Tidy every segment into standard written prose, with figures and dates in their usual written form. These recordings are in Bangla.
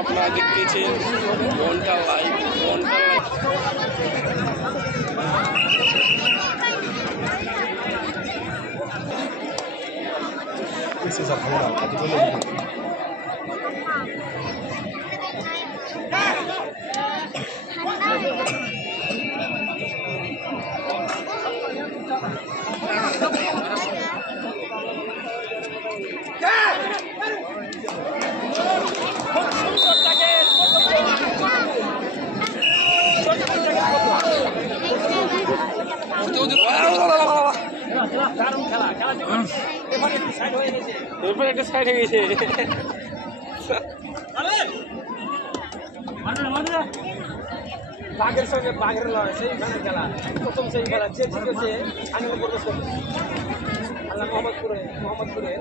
আপনারা দেখতেছেন ঘন্টা লাইভ একটা সাইড হয়ে গেছে বাঘের সঙ্গে বাঘের লড়াই সেইখানে খেলা প্রথম সেই খেলা যে জিতেছে ফাইনালে প্রবেশ করবে আল্লাহ মোহাম্মদপুরে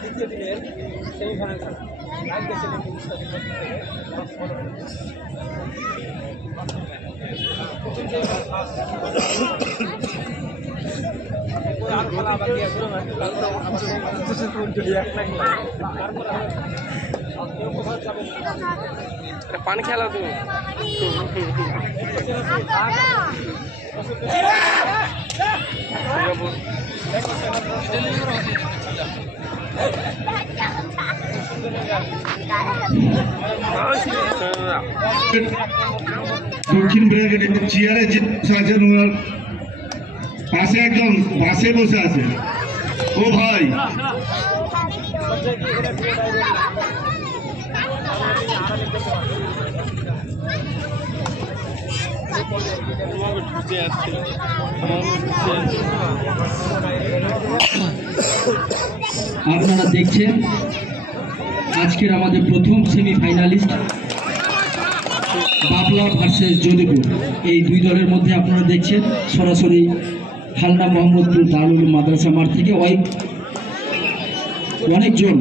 দ্বিতীয় দিনের সেমিফাইনাল খেলা লাইভ গেছিলেন প্রথম সেই আর খেলা বাকি আছে পানি খেলা তুমি দক্ষিণ ব্রিগেড চেয়ারে আছেন ওনার পাশে একজন বাসে বসে আছে ও ভাই আপনারা দেখছেন আজকের আমাদের প্রথম সেমিফাইনালিস্ট বাবলা ভার্সেস যদুপুর। এই দুই দলের মধ্যে আপনারা দেখছেন সরাসরি হালনা মোহাম্মদপুর দারুল মাদ্রাসা মাঠ থেকে অনেকজন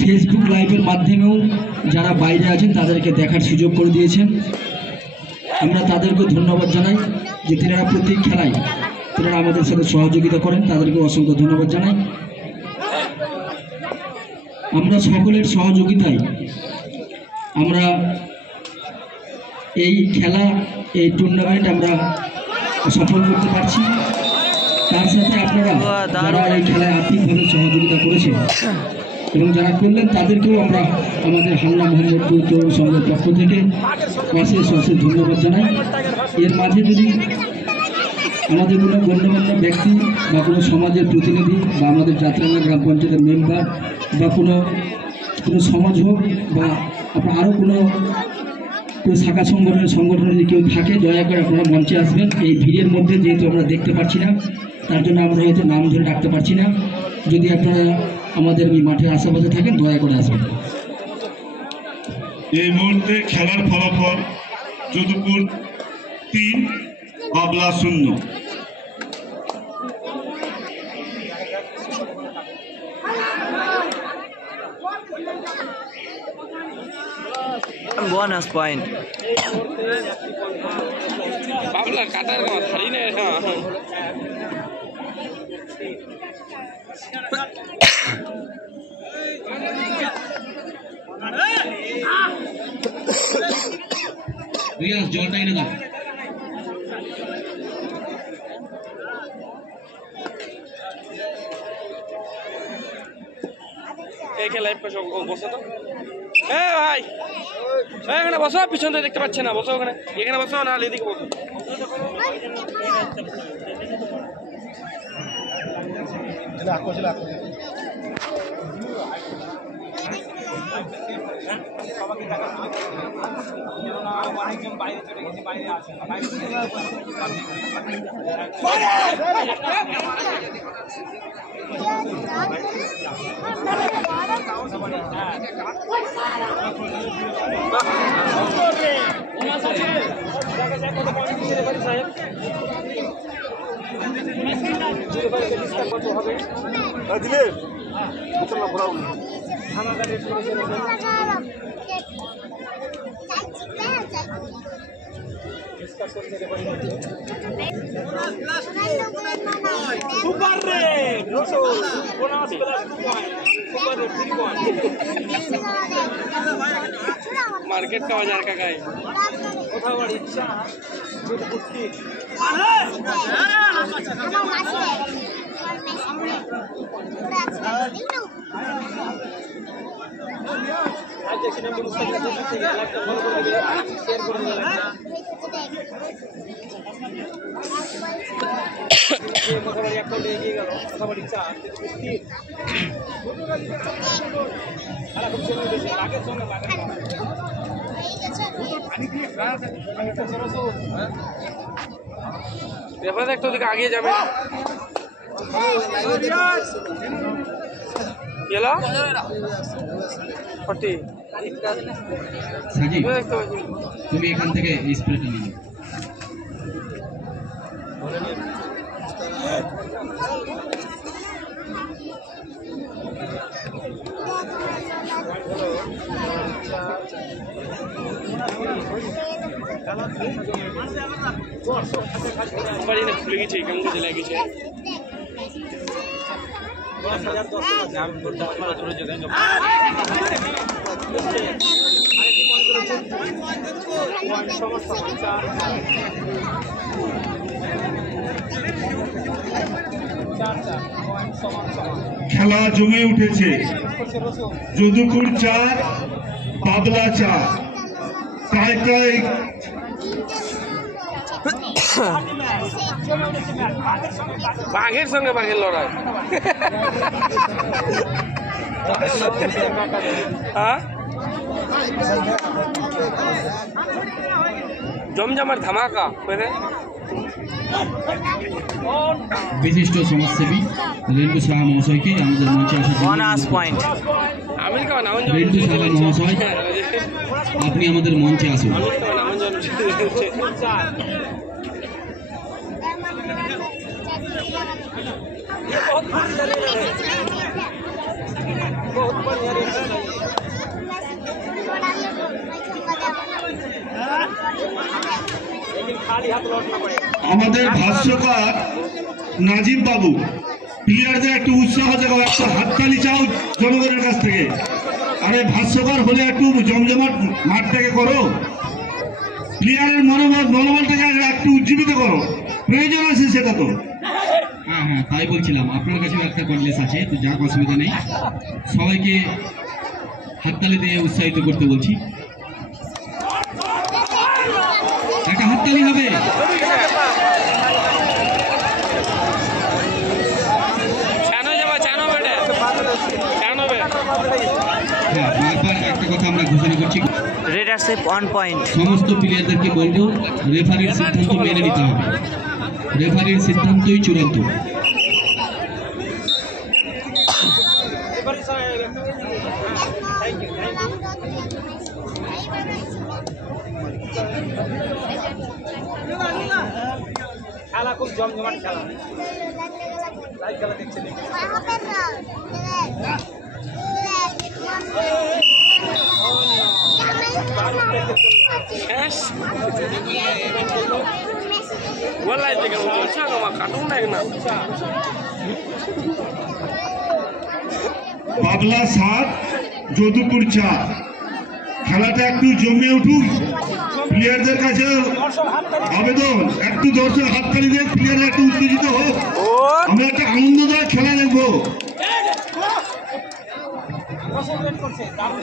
ফেসবুক লাইভের মাধ্যমেও যারা বাইরে আছেন তাদেরকে দেখার সুযোগ করে দিয়েছেন। আমরা তাদেরকে ধন্যবাদ জানাই যে তেনারা প্রতি খেলায় তেনারা আমাদের সাথে সহযোগিতা করেন, তাদেরকে অসংখ্য ধন্যবাদ জানাই। আমরা সকলের সহযোগিতায় আমরা এই খেলা এই টুর্নামেন্ট আমরা সফল করতে পারছি। তার সাথে আপনারা যারা এই খেলায় আর্থিকভাবে সহযোগিতা করেছেন এবং যারা করলেন তাদেরকেও আমরা আমাদের হালনা মোহাম্মদপুর তরুণ সংঘের পক্ষ থেকে অশেষ ধন্যবাদ জানাই। এর মাঝে যদি আমাদের কোনো গণ্যমান্য ব্যক্তি বা কোনো সমাজের প্রতিনিধি বা আমাদের যাত্রাঙ্গা গ্রাম পঞ্চায়েতের মেম্বার বা কোনো সমাজ হোক বা আপনার আরও কোনো শাখা সংগঠনের যদি কেউ থাকে দয়া করে আপনারা মঞ্চে আসবেন। এই ভিড়ের মধ্যে যেহেতু আমরা দেখতে পাচ্ছি না তার জন্য আমরা হয়তো নাম ধরে রাখতে পারছি না। যদি আপনারা আমাদের এই মাঠের আশেপাশে থাকেন দয়া করে আসবেন। এই মুহূর্তে খেলার ফলাফল যদুপুর 3 বাবলা 0। bonus point বাবলা কাটার কথা হারি না জলটা এনে দাও। এই খেলায় বসো তো ভাই এখানে বসো, পিছন থেকে দেখতে পাচ্ছে না, বসো ওখানে, এখানে বসো না এদিকে বসো। অনেকজন বাইরে চলে গেছে, বাইরে আছে দিলে সুপার রে bonus plus 2 point super 3 point market का बाजार का है কোথাও আর ইচ্ছা যদি কুস্তি আজ এখানে মুস্তাকিম থেকে লাইভটা ফলো করে দিবে শেয়ার করে দিবে কোথাও একটা এগিয়ে গেল কোথাও ইচ্ছা কুস্তি খেলা খুব সুন্দর হয়েছে আগের সঙ্গে रेफर देख तो आगे जाबे येला 40 সাজিদ দেখতে পাচ্ছি তুমি এখান থেকে স্প্রেটা নিয়ে बड़ी ने खुल गई छे कम को चला गई छे 10,000 नाम छोटा वाला थोड़ा जगह খেলা জমে উঠেছে যদুপুর 4 বাবলা 4 টাই बाघेर संगे बाघेर लड़ाई हाँ जमजमार धमाका पहले বিশিষ্ট সমাজসেবী রেন্টু সাহা মহাশয়কে আমাদের মঞ্চে আসার বোনাস পয়েন্ট आमिर का नाम রেন্টু সাহা মহাশয় আপনি আমাদের মঞ্চে আসুন आमिर का नाम बहुत बढ़िया लेकिन खाली हाथ लौटना पड़ेगा আমাদের ভাষ্যকার নাজিব বাবু প্লেয়ারদের একটু উৎসাহ জাগাও একটা হাততালি চাও জনগণের কাছ থেকে আরে ভাষ্যকার হলে একটু জমজমাট মাঠটাকে করো প্লেয়ারের মনোবলটাকে একটু উজ্জীবিত করো প্রয়োজন আছে সেটা তো হ্যাঁ হ্যাঁ তাই বলছিলাম আপনার কাছেও একটা কনলেস আছে তো যাক অসুবিধা নেই সবাইকে হাততালি দিয়ে উৎসাহিত করতে বলছি একটা হাততালি হবে হ্যাঁ বারবার একটা কথা আমরা ঘোষণা করছি রেডারশিপ 1 পয়েন্ট সমস্ত প্লেয়ারদেরকে বলবো রেফারির সিদ্ধান্ত মেনে নিতে হবে রেফারির সিদ্ধান্তই চূড়ান্ত খেলা খুব জমজমাট খেলা লাইভ খেলা দেখছে والله يديك الموضوع ما كاتون لنا বাবলা 7 যদুপুর 4 খেলাটা একটু জমে উঠুক প্লেয়ারদের কাছে আবেদন একটু দর্শক হাততালি দিয়ে প্লেয়ার একটু উত্তেজিত হোক আমরা একটা আনন্দদায়ক খেলা দেখবো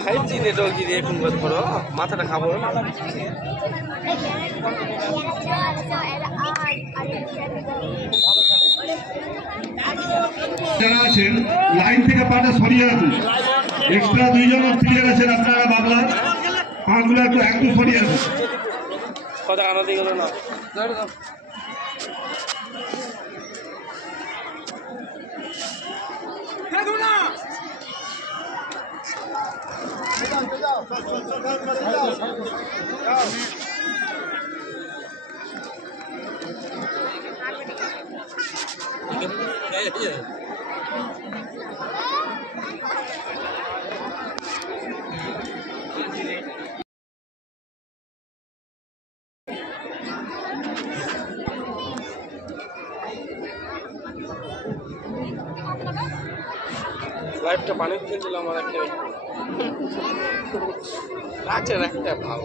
খাইছি নেটওয়ার্ক দিয়ে এখন বল করো মাথাটা খাবো না যারা আছেন লাইন থেকে পাটা সরিয়ে রাখুন এক্সট্রা 2 জন প্লেয়ার আছেন আপনারা বাংলা পাগুলো একটু সরিয়ে রাখুন কথা কানা দিয়ে গেল না লাইফটা পানি খেয়েছিল আমার একটা নাচের একটা ভাব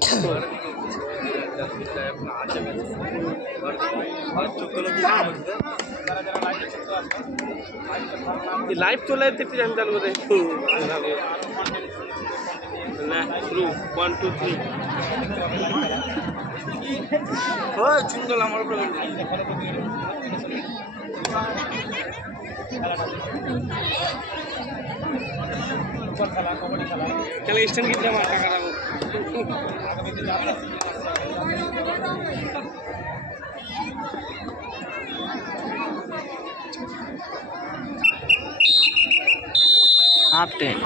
লাইভ তো লাইভ দেখতে জানি তার মধ্যে না শুরু 1 2 3 ওই সুন্দর আমার উপরে খেলা স্ট্যান্ড কিনতে আমার টাকা দাও হাফ টাইম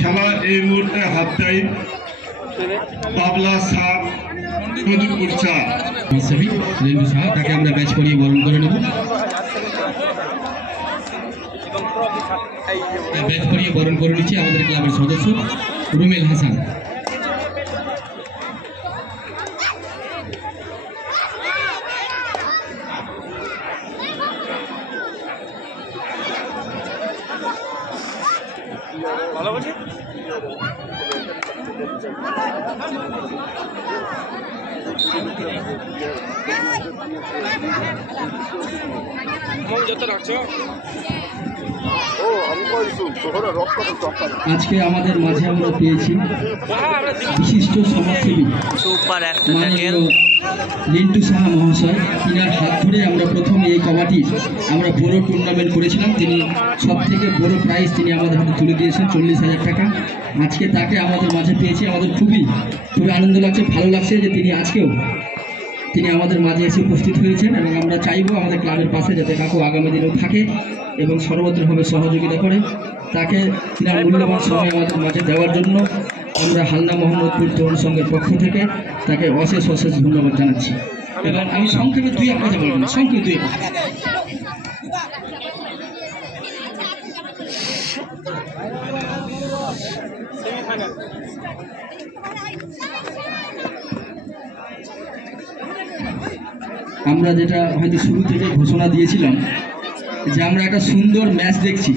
খেলা এই মুহূর্তে হাফ টাইম। পাবলা 7 যদুপুর 4। রেলু সাহা তাকে আমরা ব্যাচ করিয়ে বরণ করে নেব। ব্যাচ করিয়ে বরণ করে নিচ্ছি আমাদের ক্লাবের সদস্য রুমেল হাসান। ভালো বলছি মন যত রাখছো আজকে আমাদের মাঝে আমরা পেয়েছি বিশিষ্ট সমাজসেবী সুপার একটা মাননীয় লিন্টু সাহা মহাশয়। তিনার হাত ধরে আমরা প্রথম এই কবাডি আমরা বড় টুর্নামেন্ট করেছিলাম। তিনি সব থেকে বড় প্রাইজ তিনি আমাদের হাতে তুলে দিয়েছেন 40,000 টাকা। আজকে তাকে আমাদের মাঝে পেয়েছি, আমাদের খুবই আনন্দ লাগছে, ভালো লাগছে যে তিনি আমাদের মাঝে এসে উপস্থিত হয়েছেন এবং আমরা চাইবো আমাদের ক্লাবের পাশে যাতে কাকু আগামী দিনেও থাকে এবং সর্বত্রভাবে সহযোগিতা করে। তাকে তিনার মূল্যবান সময় আমাদের মাঝে দেওয়ার জন্য আমরা হালনা মোহাম্মদপুর তরুণ সংঘের পক্ষ থেকে তাকে অশেষ ধন্যবাদ জানাচ্ছি। এবং আমি সংক্ষেপে 2 কথা বলবো, সংক্ষেপে 2 আমরা যেটা হয়তো শুরু থেকে ঘোষণা দিয়েছিলাম যে আমরা একটা সুন্দর ম্যাচ দেখছি,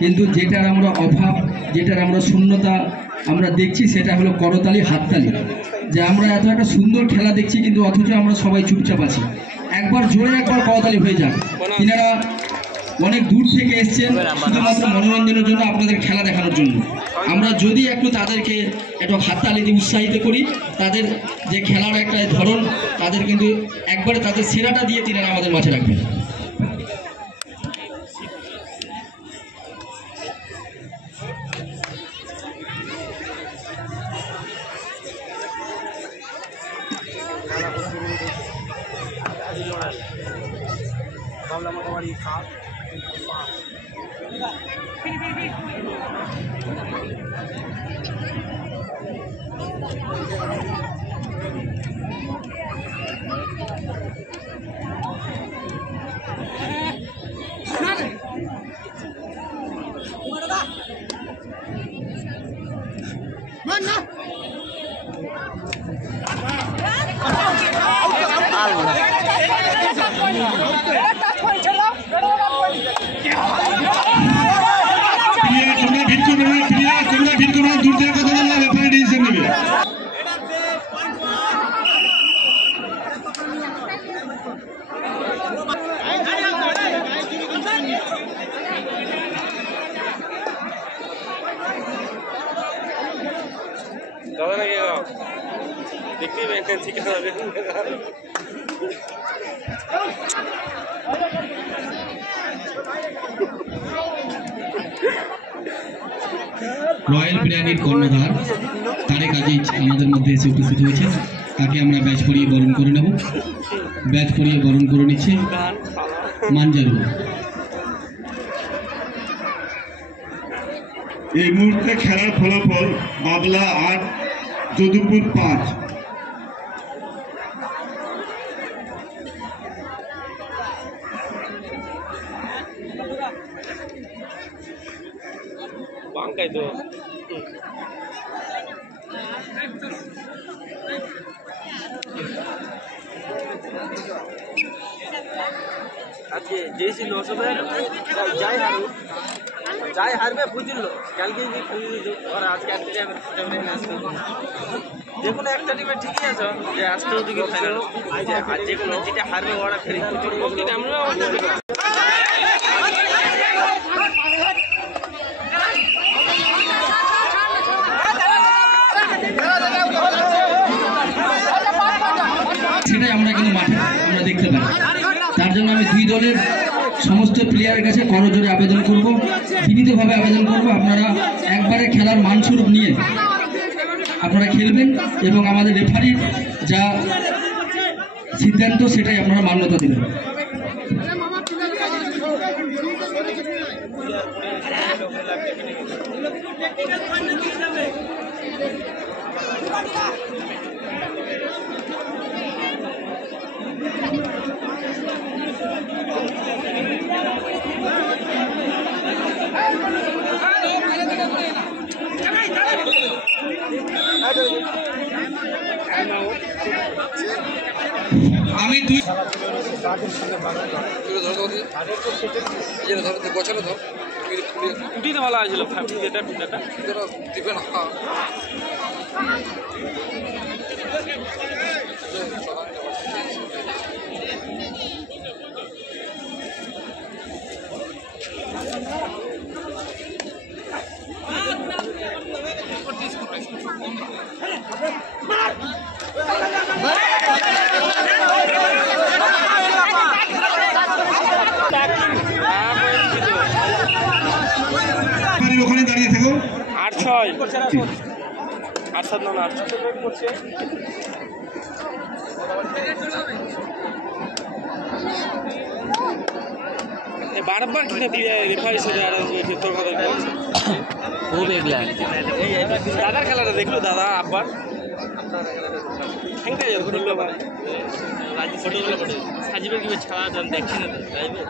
কিন্তু যেটার আমরা অভাব, যেটার আমরা শূন্যতা আমরা দেখছি সেটা হলো করতালি, হাততালি। যে আমরা এত একটা সুন্দর খেলা দেখছি কিন্তু অথচ আমরা সবাই চুপচাপ আছি। একবার জোরে একবার করতালি হয়ে যাক। তিনারা অনেক দূর থেকে এসছেন শুধুমাত্র মনোরঞ্জনের জন্য, আপনাদের খেলা দেখানোর জন্য। আমরা যদি একটু তাদেরকে একটু হাততালি দিয়ে উৎসাহিত করি, তাদের যে খেলার একটা ধরন, তাদের কিন্তু একবারে তাদের সেরাটা দিয়ে তিনারা আমাদের মাঝে রাখবেন। বাংলা মোটামুটি 7 5 দূর থেকে কথা বললে রেফারি ডিসিশন নেবে। দাদা নাকি দেখতেই পেয়েছেন ঠিক আছে। রয়্যাল বিরিয়ানির কর্ণধার তারেক আজিজ আমাদের মধ্যে এসে উপস্থিত হয়েছে। তাকে আমরা ব্যাচ করিয়ে বরণ করে নেব। ব্যাচ করিয়ে বরণ করে নিচ্ছে মানজারু। এই মুহূর্তে খেলার ফলাফল বাবলা 8 যদুপুর 5। বাঙ্কাই তো আজকে যেই লস হবে যাই হারবে বুঝলো কালকে ওরা আজকে একটা যে কোনো একটা টিমে ঠিকই আছে যে আসতে ওদিকে ফাইনাল আর যে কোনো যেটা হারবে ওরা ফেরি আমরা সেটাই আমরা কিন্তু মাঠে আমরা দেখতে পাই। তার জন্য আমি দুই দলের সমস্ত প্লেয়ারের কাছে করজোরে আবেদন করব, বিনীতভাবে আবেদন করব, আপনারা একবারে খেলার মানস্বরূপ নিয়ে আপনারা খেলবেন এবং আমাদের রেফারির যা সিদ্ধান্ত সেটাই আপনারা মান্যতা দেবেন। আমি দুই উঠিতে ভালো হয়েছিল এটা দিবে না ওখানে দাঁড়িয়ে থাকো। 8-6 8-7 না 8 করছে বারবার কিন্তু রেফারি সাথে আর তোর কথা খুব এগলা দাদার খেলাটা দেখলো দাদা আব্বার হেঙ্কা যাবে ধরলো মানে রাজি ফটোগুলো ফটো সাজিবের কি ছাড়া জান দেখছি না লাইভে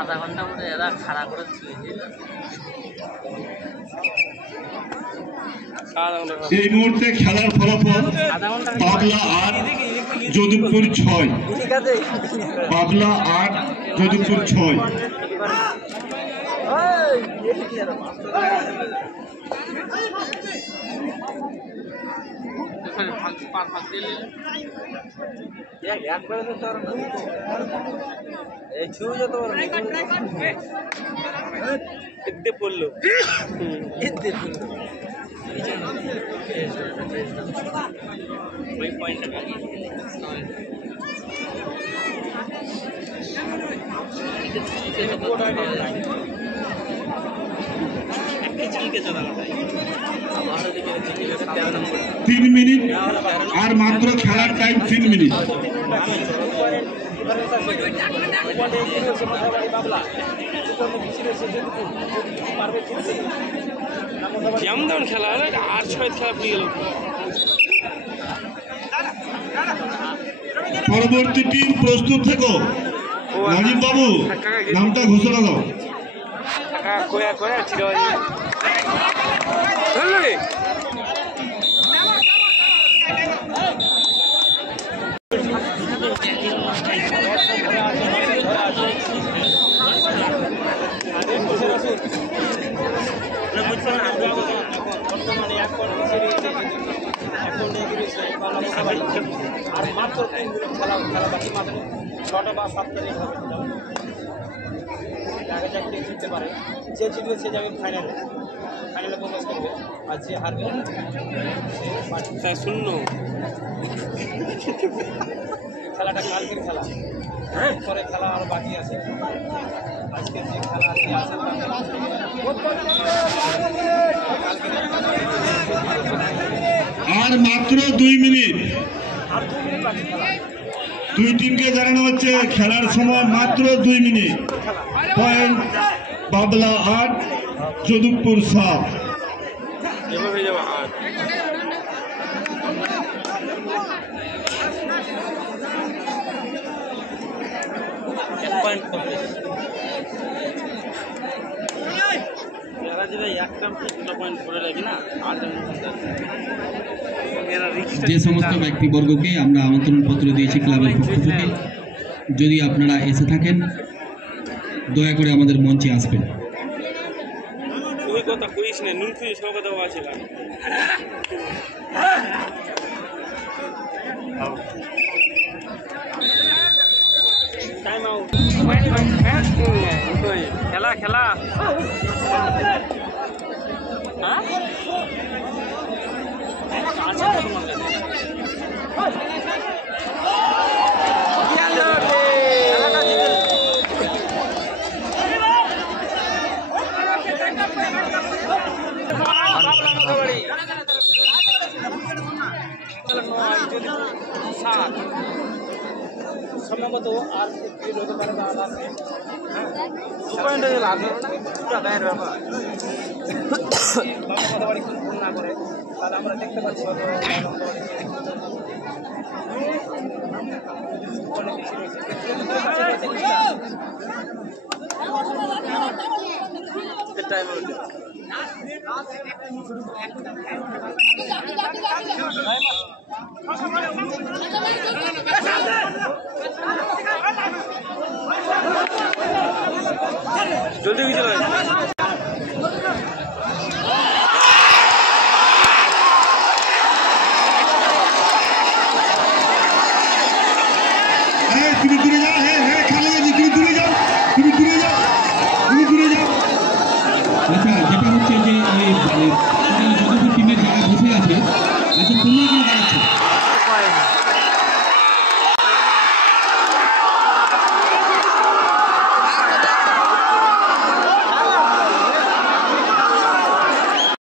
আধা ঘন্টা মধ্যে এরা খাড়া করে এই মুহূর্তে খেলার ফলাফল পাবলা 8 যদুপুর 6। পাবলা 8 যদুপুর 6। পড়লো ওই পয়েন্টটা তিন মিনিট আর মাত্র খেলার টাইম 3 মিনিট। যেমন খেলা হলে 8-6 খেলা পেয়ে গেল। পরবর্তী টিম প্রস্তুত থেকো। রাজীব বাবু নামটা ঘোষণা দাও। আর মাত্র 3 মিনিট খেলা বাকি মাত্র 6টা বা 7 তারিখ হবে আগে যাকে জিততে পারে যে জিতবে সে যাবে ফাইনালে প্রবেশ করবে আর যে হারবে সে শূন্য খেলাটা কালকের খেলা পরে খেলা আর বাকি আছে আজকে যে খেলা আছে আর মাত্র 2 মিনিট। আর 2 মিনিট বাকি খেলা। দুই টিমকে জানানো হচ্ছে খেলার সময় মাত্র 2 মিনিট। পয়েন্ট বাবলা 8 যদুপুর 7। এবার হয়ে যাবে 8 1 পয়েন্ট কমপ্লিট। এরা যেটা একটা পয়েন্ট করে রাখি না আর যে সমস্ত ব্যক্তিবর্গকে আমরা আমন্ত্রণ পত্র দিয়েছি ক্লাবের পক্ষ থেকে, যদি আপনারা এসে থাকেন দয়া করে আমাদের মঞ্চে আসবেন। ওই কথা কইস না, নুন খুঁজে সব কথা আছে না। Time out. খেলা খেলা হ্যাঁ আচ্ছা সম্ভবত আর একটি লোক আছে 2 পয়েন্ট লাভ হবে না, পুরো গায়ের ব্যাপার। বাড়ি কোনো ভুল না করে তাহলে আমরা দেখতে পাচ্ছি অনেক বেশি রয়েছে। টাইম হচ্ছে জলদি হয়ে চলে তুমি ঘুরে যাও।